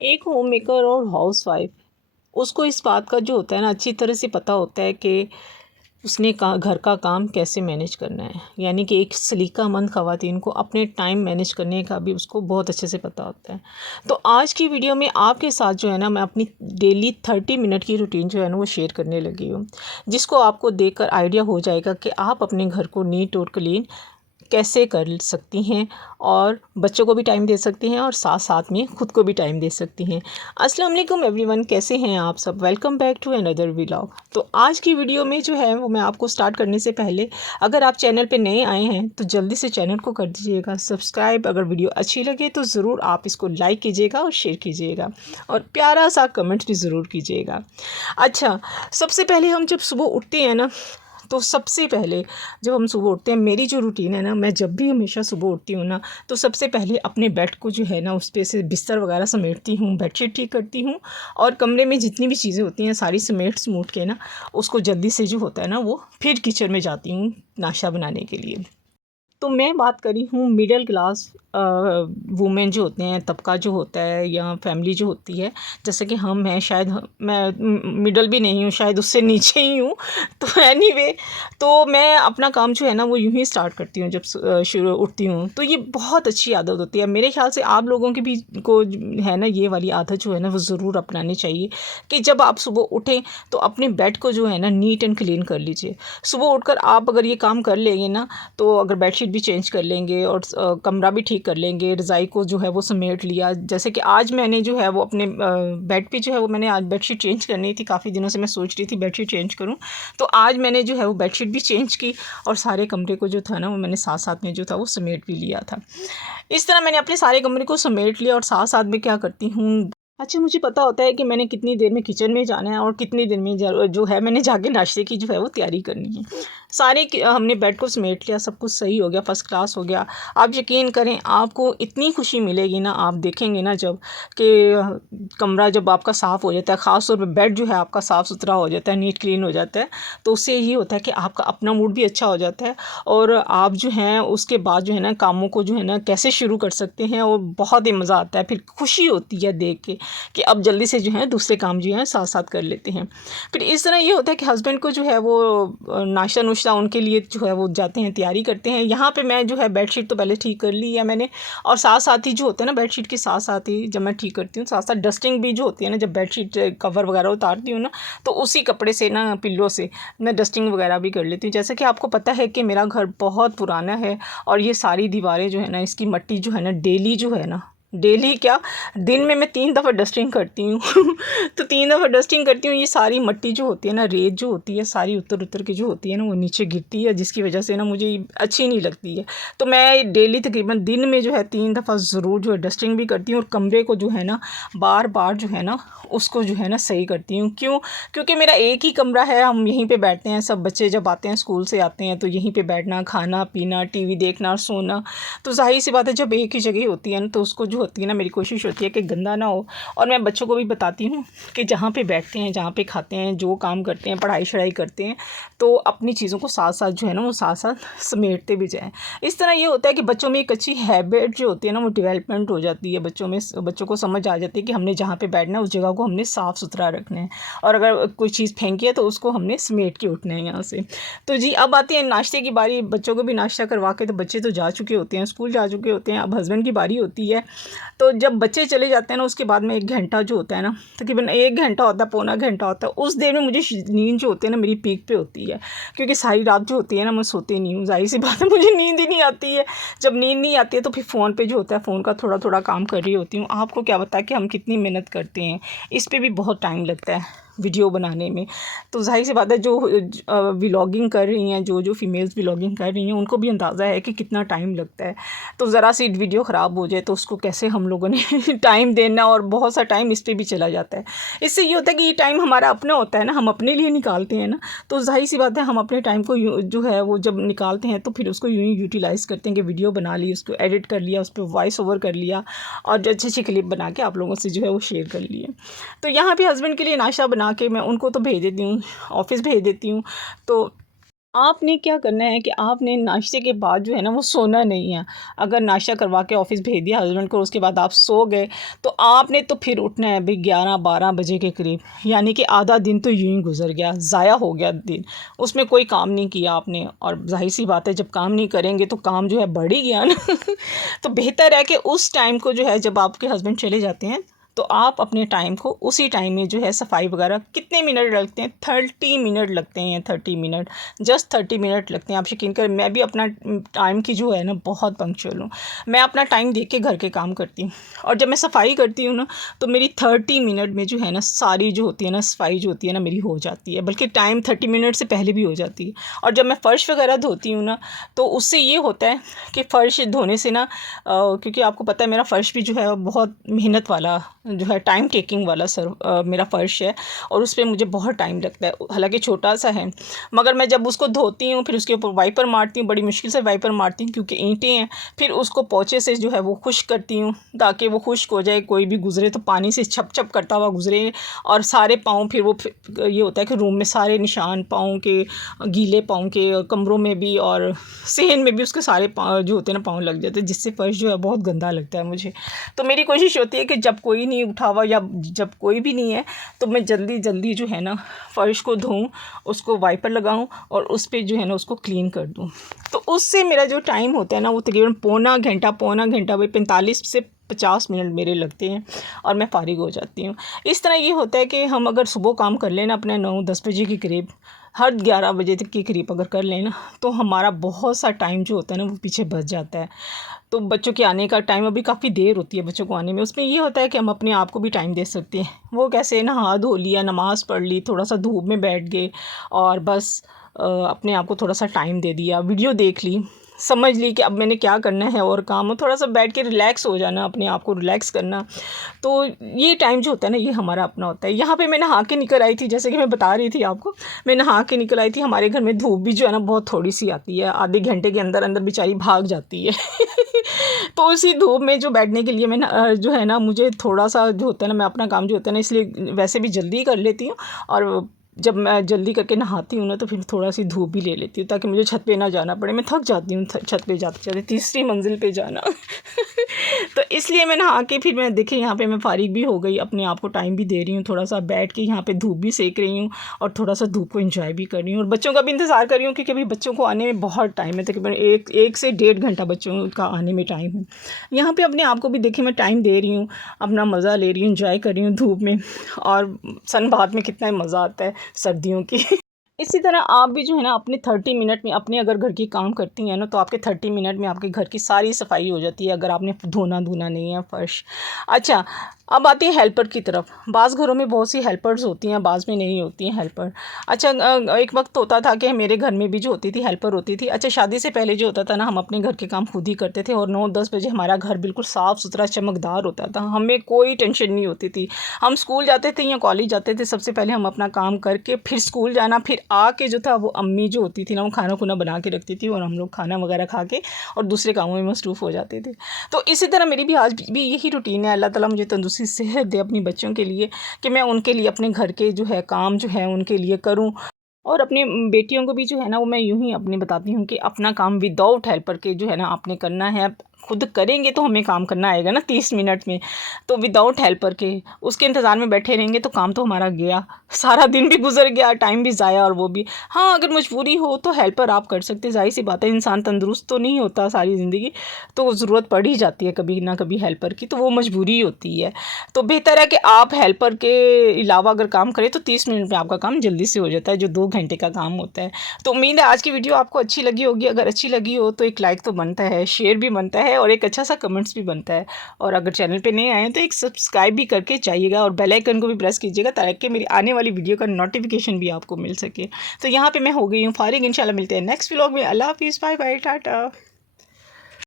एक home maker और housewife उसको इस बात का जो होता है ना अच्छी तरह से पता होता है कि उसने घर का काम कैसे मैनेज करना है। यानी कि एक सलीकामंद ख़वातीन को अपने टाइम मैनेज करने का भी उसको बहुत अच्छे से पता होता है। तो आज की वीडियो में आपके साथ जो है ना मैं अपनी डेली 30 मिनट की रूटीन जो है ना वो शेयर करने लगी हूँ, जिसको आपको देखकर आइडिया हो जाएगा कि आप अपने घर को नीट और क्लीन कैसे कर सकती हैं और बच्चों को भी टाइम दे सकती हैं और साथ साथ में ख़ुद को भी टाइम दे सकती हैं। अस्सलाम वालेकुम एवरीवन, कैसे हैं आप सब। Welcome back to another vlog. तो आज की वीडियो में जो है वो मैं आपको स्टार्ट करने से पहले, अगर आप चैनल पे नए आए हैं तो जल्दी से चैनल को कर दीजिएगा सब्सक्राइब। अगर वीडियो अच्छी लगे तो ज़रूर आप इसको लाइक कीजिएगा और शेयर कीजिएगा और प्यारा सा कमेंट्स भी ज़रूर कीजिएगा। अच्छा, सबसे पहले हम जब सुबह उठते हैं ना, तो सबसे पहले जब हम सुबह उठते हैं, मेरी जो रूटीन है ना, मैं जब भी हमेशा सुबह उठती हूँ ना, तो सबसे पहले अपने बेड को जो है ना उस पे से बिस्तर वगैरह समेटती हूँ, बेडशीट ठीक करती हूँ और कमरे में जितनी भी चीज़ें होती हैं सारी समेट समूट के ना उसको जल्दी से जो होता है ना वो फिर किचन में जाती हूँ नाश्ता बनाने के लिए। तो मैं बात करी हूँ मिडिल क्लास वुमेन जो होते हैं, तबका जो होता है या फैमिली जो होती है, जैसे कि हम हैं, शायद मैं मिडल भी नहीं हूँ, शायद उससे नीचे ही हूँ। तो एनीवे, तो मैं अपना काम जो है ना वो यूँ ही स्टार्ट करती हूँ जब शुरू उठती हूँ। तो ये बहुत अच्छी आदत होती है, मेरे ख्याल से आप लोगों की भी को है ना ये वाली आदत जो है ना वो ज़रूर अपनानी चाहिए कि जब आप सुबह उठें तो अपने बेड को जो है ना नीट एंड क्लीन कर लीजिए। सुबह उठकर आप अगर ये काम कर लेंगे ना, तो अगर बेडशीट भी चेंज कर लेंगे और कमरा भी ठीक कर लेंगे, रज़ाई को जो है वो समेट लिया। जैसे कि आज मैंने जो है वो अपने बेड पे जो है वो मैंने आज बेडशीट चेंज करनी थी, काफ़ी दिनों से मैं सोच रही थी बेडशीट चेंज करूं, तो आज मैंने जो है वो बेडशीट भी चेंज की और सारे कमरे को जो था ना वो मैंने साथ साथ में जो था वो समेट भी लिया था। इस तरह मैंने अपने सारे कमरे को समेट लिया और साथ साथ में क्या करती हूँ, अच्छा मुझे पता होता है कि मैंने कितनी देर में किचन में जाना है और कितनी देर में जो है मैंने जाके नाश्ते की जो है वो तैयारी करनी है। हमने बेड को समेट लिया, सब कुछ सही हो गया, फर्स्ट क्लास हो गया। आप यकीन करें, आपको इतनी खुशी मिलेगी ना, आप देखेंगे ना जब कि कमरा जब आपका साफ़ हो जाता है, ख़ास तौर पे बेड जो है आपका साफ़ सुथरा हो जाता है, नीट क्लीन हो जाता है, तो उससे ये होता है कि आपका अपना मूड भी अच्छा हो जाता है और आप जो हैं उसके बाद जो है ना कामों को जो है ना कैसे शुरू कर सकते हैं और बहुत ही मज़ा आता है। फिर खुशी होती है देख के कि अब जल्दी से जो है दूसरे काम जो हैं साथ साथ कर लेते हैं। फिर इस तरह ये होता है कि हस्बैंड को जो है वो नाश्ता नुश्ता उनके लिए जो है वो जाते हैं, तैयारी करते हैं। यहाँ पे मैं जो है बेडशीट तो पहले ठीक कर ली है मैंने, और साथ साथ ही जो होता है ना बेडशीट के साथ साथ ही जब मैं ठीक करती हूँ साथ साथ डस्टिंग भी जो होती है ना, जब बेडशीट कवर वगैरह उतारती हूँ ना, तो उसी कपड़े से ना, पिल्लो से मैं डस्टिंग वगैरह भी कर लेती हूँ। जैसे कि आपको पता है कि मेरा घर बहुत पुराना है और ये सारी दीवारें जो है ना, इसकी मट्टी जो है ना डेली जो है ना, डेली क्या, दिन में मैं 3 दफ़ा डस्टिंग करती हूँ। तो 3 दफ़ा डस्टिंग करती हूँ, ये सारी मट्टी जो होती है ना, रेत जो होती है सारी उतर उतर के जो होती है ना वो नीचे गिरती है, जिसकी वजह से ना मुझे अच्छी नहीं लगती है। तो मैं डेली तकरीबन दिन में जो है 3 दफ़ा ज़रूर जो है डस्टिंग भी करती हूँ और कमरे को जो है ना बार बार जो है ना उसको जो है ना सही करती हूँ। क्यों? क्योंकि मेरा एक ही कमरा है, हम यहीं पे बैठते हैं, सब बच्चे जब आते हैं स्कूल से आते हैं तो यहीं पे बैठना, खाना पीना, टीवी देखना और सोना। तो ज़ाहिर सी बात है जब एक ही जगह होती है ना, तो उसको जो होती है ना, मेरी कोशिश होती है कि गंदा ना हो। और मैं बच्चों को भी बताती हूँ कि जहाँ पे बैठते हैं, जहाँ पे खाते हैं, जो काम करते हैं, पढ़ाई शढ़ाई करते हैं, तो अपनी चीज़ों को साथ साथ जो है ना वो साथ साथ समेटते भी जाएँ। इस तरह ये होता है कि बच्चों में एक अच्छी हैबिट जो होती है ना वो डेवलपमेंट हो जाती है, बच्चों को समझ आ जाती है कि हमने जहाँ पे बैठना है उस जगह को हमने साफ़ सुथरा रखना है और अगर कोई चीज़ फेंकी है तो उसको हमने समेट के उठना है यहाँ से। तो जी, अब आती है नाश्ते की बारी। बच्चों को भी नाश्ता करवा के, तो बच्चे तो जा चुके होते हैं, स्कूल जा चुके होते हैं, अब हस्बैंड की बारी होती है। तो जब बच्चे चले जाते हैं ना उसके बाद में 1 घंटा जो होता है ना, तकरीबन 1 घंटा होता है, पौना घंटा होता है, उस देर में मुझे नींद जो होती है ना मेरी पीक पे होती है, क्योंकि सारी रात जो होती है ना मैं सोती नहीं हूँ, ज़ाहिर सी बात है मुझे नींद ही नहीं आती है। जब नींद नहीं आती है तो फिर फ़ोन पे जो होता है फ़ोन का थोड़ा थोड़ा काम कर रही होती हूँ। आपको क्या पता कि हम कितनी मेहनत करते हैं, इस पे भी बहुत टाइम लगता है वीडियो बनाने में। तो ज़ाहिर सी बात है जो व्लॉगिंग कर रही हैं, जो फ़ीमेल्स व्लॉगिंग कर रही हैं, उनको भी अंदाज़ा है कि कितना टाइम लगता है। तो ज़रा सी वीडियो ख़राब हो जाए तो उसको कैसे हम लोगों ने टाइम देना, और बहुत सा टाइम इस पे भी चला जाता है। इससे ये होता है कि ये टाइम हमारा अपना होता है ना, हम अपने लिए निकालते हैं ना, तो ज़ाहिर सी बात है हम अपने टाइम को जो है वो जब निकालते हैं तो फिर उसको यूँ ही यूटिलाइज़ करते हैं कि वीडियो बना ली, उसको एडिट कर लिया, उस पर वॉइस ओवर कर लिया और जो अच्छी अच्छी क्लिप बना के आप लोगों से जो है वो शेयर कर लिए। तो यहाँ पे हस्बैंड के लिए नाश्ता बना के मैं उनको तो भेज देती हूँ, ऑफ़िस भेज देती हूँ। तो आपने क्या करना है कि आपने नाश्ते के बाद जो है ना वो सोना नहीं है। अगर नाश्ता करवा के ऑफ़िस भेज दिया हस्बैंड को, उसके बाद आप सो गए, तो आपने तो फिर उठना है भाई 11-12 बजे के करीब। यानी कि आधा दिन तो यूँ ही गुज़र गया, ज़ाया हो गया दिन। उसमें कोई काम नहीं किया आपने, और ज़ाहिर-सी बात है जब काम नहीं करेंगे तो काम जो है बढ़ ही गया ना। तो बेहतर है कि उस टाइम को जो है, जब आपके हस्बैंड चले जाते हैं, तो आप अपने टाइम को उसी टाइम में जो है सफाई वगैरह, कितने मिनट लगते हैं, 30 मिनट लगते हैं, 30 मिनट, जस्ट 30 मिनट लगते हैं। आप यकीन करें, मैं भी अपना टाइम की जो है ना बहुत पंक्चुअल हूँ। मैं अपना टाइम देख के घर के काम करती हूँ, और जब मैं सफाई करती हूँ ना, तो मेरी 30 मिनट में जो है ना सारी जो होती है ना सफाई जो होती है ना मेरी हो जाती है, बल्कि टाइम 30 मिनट से पहले भी हो जाती है। और जब मैं फ़र्श वगैरह धोती हूँ ना, तो उससे ये होता है कि फ़र्श धोने से ना, क्योंकि आपको पता है मेरा फ़र्श भी जो है बहुत मेहनत वाला जो है, टाइम टेकिंग वाला मेरा फ़र्श है, और उस पे मुझे बहुत टाइम लगता है। हालांकि छोटा सा है, मगर मैं जब उसको धोती हूँ, फिर उसके ऊपर वाइपर मारती हूँ, बड़ी मुश्किल से वाइपर मारती हूँ क्योंकि ईंटें हैं। फिर उसको पोंछे से जो है वो खुश्क करती हूँ, ताकि वो खुश्क हो जाए, कोई भी गुज़रे तो पानी से छप छप करता हुआ गुज़रे। और सारे पाँव, फिर वो ये होता है कि रूम में सारे निशान पाँव के, गीले पाँव के, कमरों में भी और सहन में भी उसके सारे पाँव जो होते हैं ना पाँव लग जाते हैं, जिससे फ़र्श जो है बहुत गंदा लगता है मुझे। तो मेरी कोशिश होती है कि जब कोई नहीं उठा हुआ या जब कोई भी नहीं है, तो मैं जल्दी जल्दी जो है ना फ़र्श को धोऊं, उसको वाइपर लगाऊं, और उस पे जो है ना उसको क्लीन कर दूं। तो उससे मेरा जो टाइम होता है ना वो तकरीबन पौना घंटा भाई 45 से 50 मिनट मेरे लगते हैं, और मैं फ़ारिग हो जाती हूँ। इस तरह ये होता है कि हम अगर सुबह काम कर लेना अपने 9-10 बजे के करीब, हर 11 बजे तक के करीब अगर कर लेना, तो हमारा बहुत सा टाइम जो होता है ना वो पीछे बच जाता है। तो बच्चों के आने का टाइम, अभी काफ़ी देर होती है बच्चों को आने में, उसमें ये होता है कि हम अपने आप को भी टाइम दे सकते हैं। वो कैसे, नहा धो लिया, नमाज़ पढ़ ली, थोड़ा सा धूप में बैठ गए, और बस अपने आप को थोड़ा सा टाइम दे दिया, वीडियो देख ली, समझ ली कि अब मैंने क्या करना है, और काम थोड़ा सा बैठ के रिलैक्स हो जाना, अपने आप को रिलैक्स करना। तो ये टाइम जो होता है ना ये हमारा अपना होता है। यहाँ पे मैं नहा के निकल आई थी, जैसे कि मैं बता रही थी आपको, मैं नहा के निकल आई थी। हमारे घर में धूप भी जो है ना बहुत थोड़ी सी आती है, आधे घंटे के अंदर अंदर बेचारी भाग जाती है। तो उसी धूप में जो बैठने के लिए मैं जो है ना, मुझे थोड़ा सा जो होता है ना, मैं अपना काम जो होता है ना, इसलिए वैसे भी जल्दी कर लेती हूँ, और जब मैं जल्दी करके नहाती हूँ ना, तो फिर थोड़ा सी धूप भी ले लेती हूँ, ताकि मुझे छत पे ना जाना पड़े। मैं थक जाती हूँ छत पे जाते जाते, तीसरी मंजिल पे जाना। तो इसलिए मैं नहा के, फिर मैं देखिए यहाँ पे मैं फ़ारिग भी हो गई, अपने आप को टाइम भी दे रही हूँ, थोड़ा सा बैठ के यहाँ पे धूप भी सेक रही हूँ, और थोड़ा सा धूप को एंजॉय भी कर रही हूँ, और बच्चों का भी इंतज़ार कर रही हूँ, क्योंकि अभी बच्चों को आने में बहुत टाइम है, तकरीबन एक से 1.5 घंटा बच्चों का आने में टाइम है। यहाँ पे अपने आप को भी देखिए मैं टाइम दे रही हूँ, अपना मज़ा ले रही हूँ, एंजॉय कर रही हूँ धूप में। और सन बात में कितना मज़ा आता है सर्दियों की। इसी तरह आप भी जो है ना अपने 30 मिनट में, अपने अगर घर की काम करती हैं ना, तो आपके 30 मिनट में आपके घर की सारी सफाई हो जाती है, अगर आपने धोना नहीं है फ़र्श। अच्छा, अब आती है हेल्पर की तरफ। बाज़ घरों में बहुत सी हेल्पर्स होती हैं, बाज़ में नहीं होती हैं हेल्पर। अच्छा, एक वक्त होता था कि मेरे घर में भी जो होती थी हेल्पर होती थी। अच्छा, शादी से पहले जो होता था ना, हम अपने घर के काम खुद ही करते थे, और 9-10 बजे हमारा घर बिल्कुल साफ़ सुथरा चमकदार होता था, हमें कोई टेंशन नहीं होती थी। हम स्कूल जाते थे या कॉलेज जाते थे, सबसे पहले हम अपना काम करके फिर स्कूल जाना, फिर आके जो था वो अम्मी जो होती थी ना वो खाना खुना बना के रखती थी, और हम लोग खाना वगैरह खा के और दूसरे कामों में मसरूफ़ हो जाते थे। तो इसी तरह मेरी भी आज भी यही रूटीन है। अल्लाह ताला मुझे तंदुरुस्ती सेहत दे अपनी बच्चों के लिए, कि मैं उनके लिए अपने घर के जो है काम जो है उनके लिए करूँ। और अपनी बेटियों को भी जो है ना वो मैं यूँ ही अपने बताती हूँ कि अपना काम विदाउट हेल्पर के जो है ना आपने करना है। खुद करेंगे तो हमें काम करना आएगा ना 30 मिनट में, तो विदाउट हेल्पर के उसके इंतज़ार में बैठे रहेंगे तो काम तो हमारा गया, सारा दिन भी गुजर गया, टाइम भी ज़ाया, और वो भी। हाँ, अगर मजबूरी हो तो हेल्पर आप कर सकते हैं, ज़ाहिर सी बात है, इंसान तंदुरुस्त तो नहीं होता सारी ज़िंदगी, तो ज़रूरत पड़ ही जाती है कभी ना कभी हेल्पर की, तो वो मजबूरी होती है। तो बेहतर है कि आप हेल्पर के अलावा अगर काम करें तो 30 मिनट में आपका काम जल्दी से हो जाता है, जो 2 घंटे का काम होता है। तो उम्मीद है आज की वीडियो आपको अच्छी लगी होगी। अगर अच्छी लगी हो तो एक लाइक तो बनता है, शेयर भी बनता है, और एक अच्छा सा कमेंट्स भी बनता है। और अगर चैनल पे नए आए हैं तो एक सब्सक्राइब भी करके जाइएगा, और बेल आइकन को भी प्रेस कीजिएगा, ताकि मेरी आने वाली वीडियो का नोटिफिकेशन भी आपको मिल सके। तो यहाँ पे मैं हो गई हूँ फ़ारिग, इंशाल्लाह मिलते हैं नेक्स्ट व्लॉग में। अल्लाह हाफ़िज़, बाय बाय, टाटा।